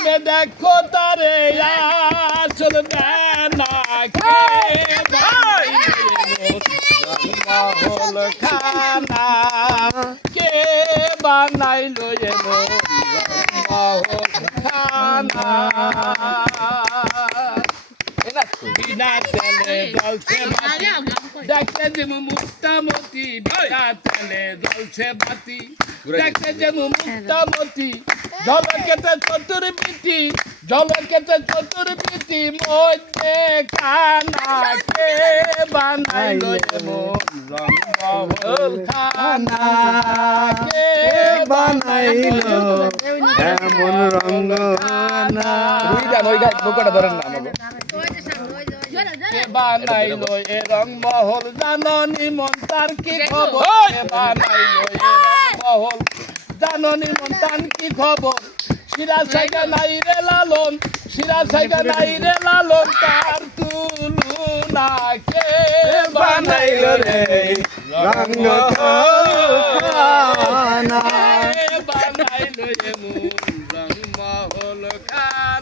তুমি দেখো তারে আসল না কে মহল খানা কে বানাইলো এমন মহল খানা বিনা তেলে জলছে বাতি দেখতে যেমন মুক্তামতি বিনা তেলে জলছে বাতি দেখতে যেমন মুক্তামতি জলকেতে চতুর্বিতি জলকেতে চতুর্বিতি মধ্যে খানা কে বানাইলো এমন রংমহল খানা কে বানাইলো এমন রঙ্গ খানা কে বানাইলো এ রংমহল জাননি মন তার কি খবর কে বানাইলো এ রংমহল জাননি মন তার কি খবর সিরাজ সাইগা নাই রে লালন সিরাজ সাইগা নাই রে লালন তার তুলনা কে বানাইলো রে রঙ্গ খানা কে বানাইলো এমন রংমহল খানা